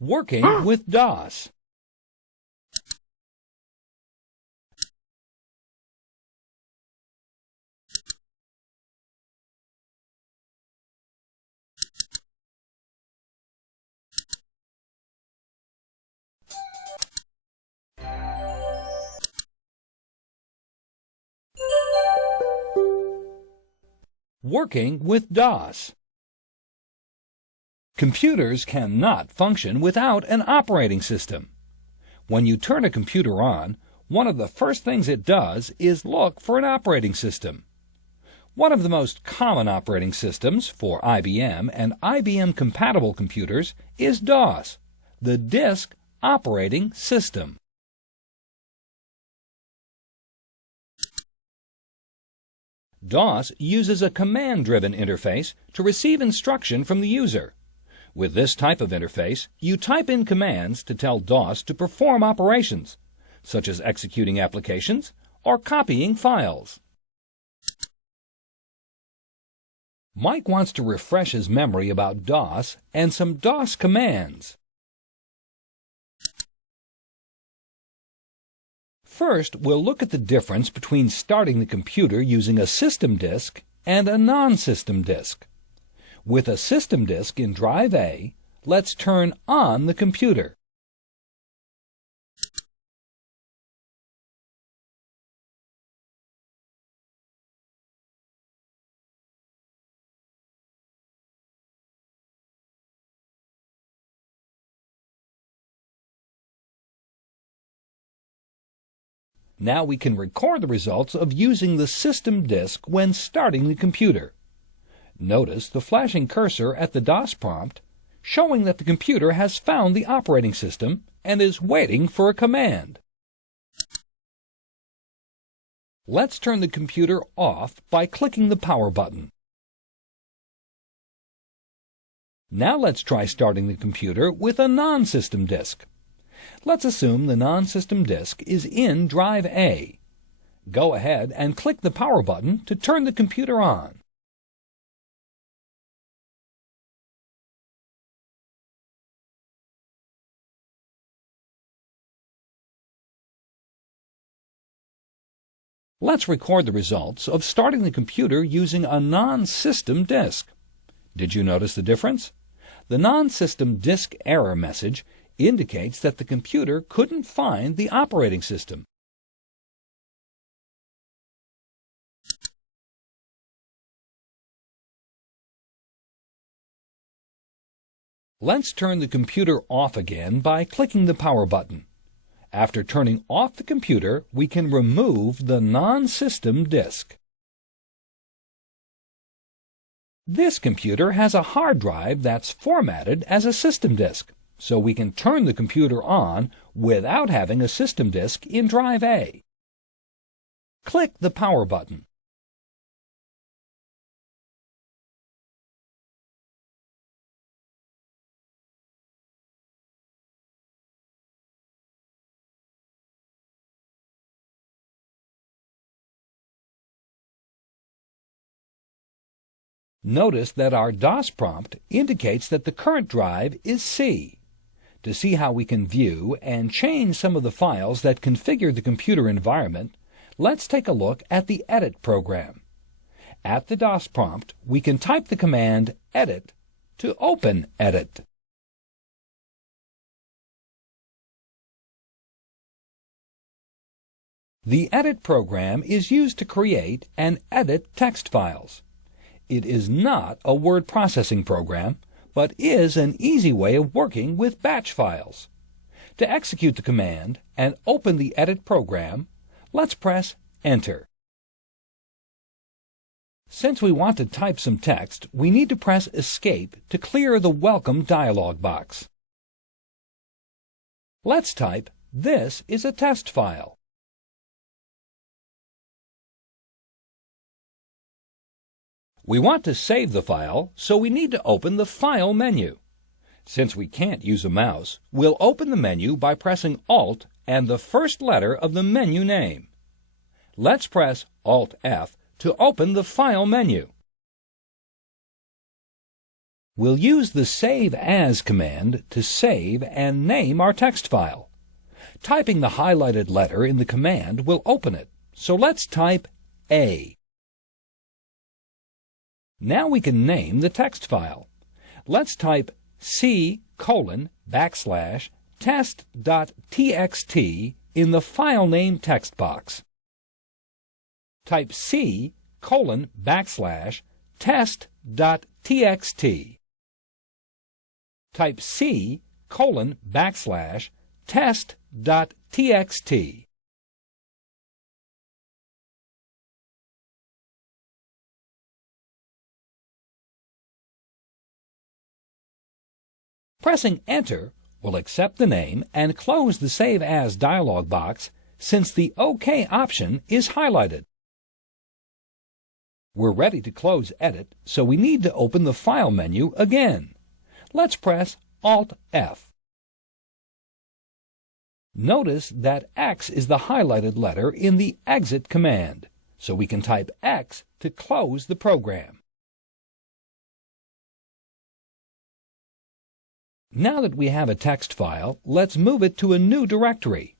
Working with DOS. Working with DOS. Computers cannot function without an operating system. When you turn a computer on, one of the first things it does is look for an operating system. One of the most common operating systems for IBM and IBM-compatible computers is DOS, the Disk Operating System. DOS uses a command-driven interface to receive instruction from the user. With this type of interface, you type in commands to tell DOS to perform operations, such as executing applications or copying files. Mike wants to refresh his memory about DOS and some DOS commands. First, we'll look at the difference between starting the computer using a system disk and a non-system disk. With a system disk in drive A, let's turn on the computer. Now we can record the results of using the system disk when starting the computer. Notice the flashing cursor at the DOS prompt, showing that the computer has found the operating system and is waiting for a command. Let's turn the computer off by clicking the power button. Now let's try starting the computer with a non-system disk. Let's assume the non-system disk is in drive A. Go ahead and click the power button to turn the computer on. Let's record the results of starting the computer using a non-system disk. Did you notice the difference? The non-system disk error message indicates that the computer couldn't find the operating system. Let's turn the computer off again by clicking the power button. After turning off the computer, we can remove the non-system disk. This computer has a hard drive that's formatted as a system disk, so we can turn the computer on without having a system disk in drive A. Click the power button. Notice that our DOS prompt indicates that the current drive is C. To see how we can view and change some of the files that configure the computer environment, let's take a look at the Edit program. At the DOS prompt, we can type the command Edit to open Edit. The Edit program is used to create and edit text files. It is not a word processing program, but is an easy way of working with batch files. To execute the command and open the Edit program, let's press Enter. Since we want to type some text, we need to press Escape to clear the Welcome dialog box. Let's type, "This is a test file." We want to save the file, so we need to open the File menu. Since we can't use a mouse, we'll open the menu by pressing Alt and the first letter of the menu name. Let's press Alt F to open the File menu. We'll use the Save As command to save and name our text file. Typing the highlighted letter in the command will open it, so let's type A. Now we can name the text file. Let's type C:\test.txt in the file name text box. Type C:\test.txt. Type C:\test.txt. Pressing Enter will accept the name and close the Save As dialog box since the OK option is highlighted. We're ready to close Edit, so we need to open the File menu again. Let's press Alt-F. Notice that X is the highlighted letter in the Exit command, so we can type X to close the program. Now that we have a text file, let's move it to a new directory.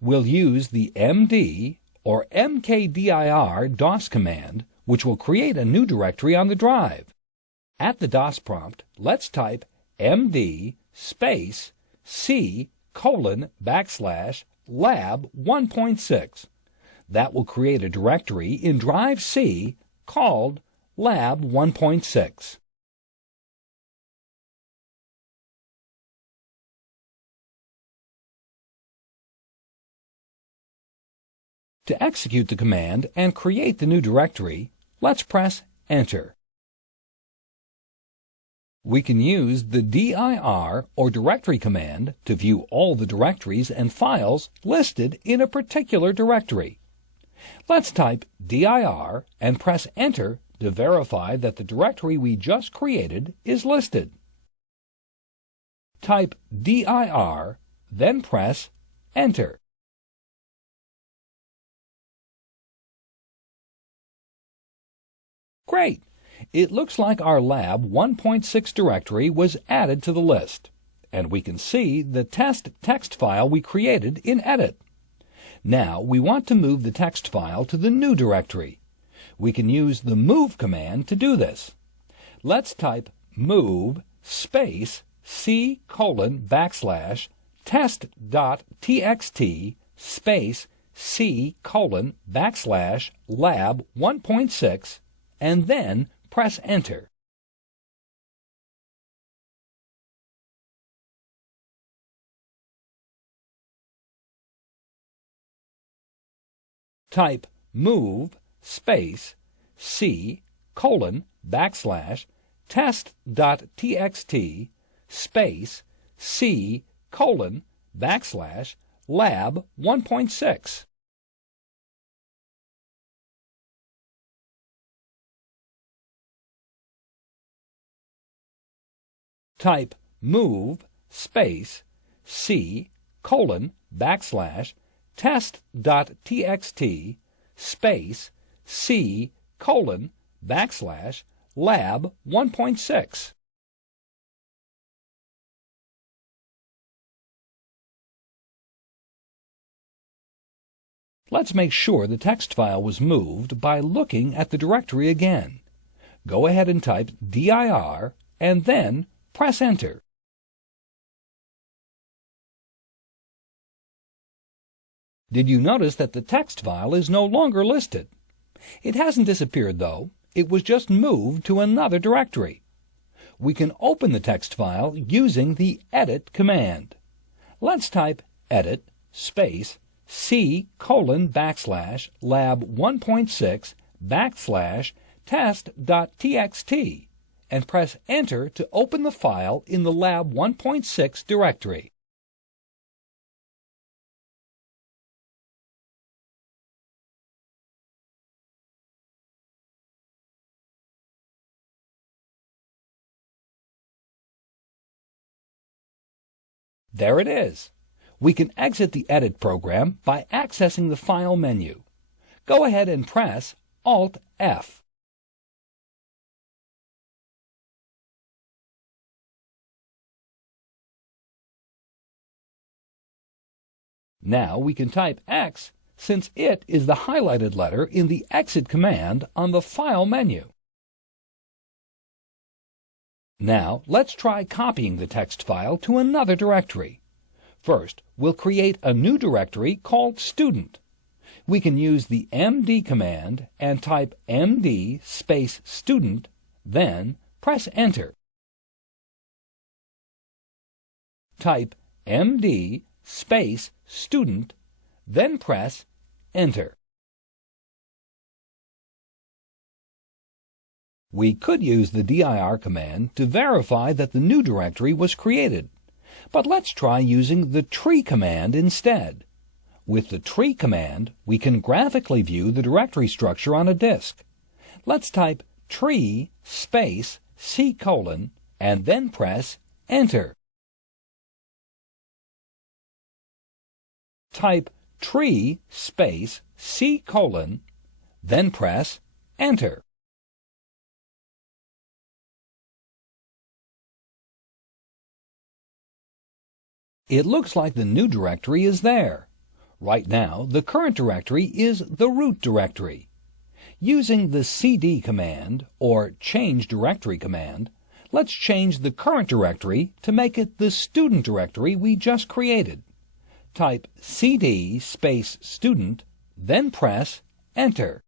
We'll use the MD or mkdir DOS command, which will create a new directory on the drive. At the DOS prompt, let's type md C:\lab 1.6. That will create a directory in drive C called lab 1.6. To execute the command and create the new directory, let's press Enter. We can use the dir or directory command to view all the directories and files listed in a particular directory. Let's type dir and press Enter to verify that the directory we just created is listed. Type dir, then press Enter. Great! It looks like our Lab 1.6 directory was added to the list, and we can see the test text file we created in Edit. Now we want to move the text file to the new directory. We can use the Move command to do this. Let's type move C:\test.txt C:\lab 1.6 and then press Enter. Type move C:\test.txt C:\lab 1.6. Type move C:\test.txt C:\lab 1.6. Let's make sure the text file was moved by looking at the directory again. Go ahead and type dir and then press Enter. Did you notice that the text file is no longer listed? It hasn't disappeared, though. It was just moved to another directory. We can open the text file using the Edit command. Let's type edit C:\lab 1.6 /test.txt and press Enter to open the file in the Lab 1.6 directory. There it is. We can exit the Edit program by accessing the File menu. Go ahead and press Alt-F. Now we can type X since it is the highlighted letter in the Exit command on the File menu. Now let's try copying the text file to another directory. First, we'll create a new directory called Student. We can use the MD command and type MD space student, then press Enter. Type MD space student, then press Enter. We could use the dir command to verify that the new directory was created, but let's try using the tree command instead. With the tree command, we can graphically view the directory structure on a disk. Let's type tree space C:, and then press Enter. Type tree space C:, then press Enter. It looks like the new directory is there. Right now, the current directory is the root directory. Using the cd command, or change directory command, let's change the current directory to make it the student directory we just created. Type cd space student, then press Enter.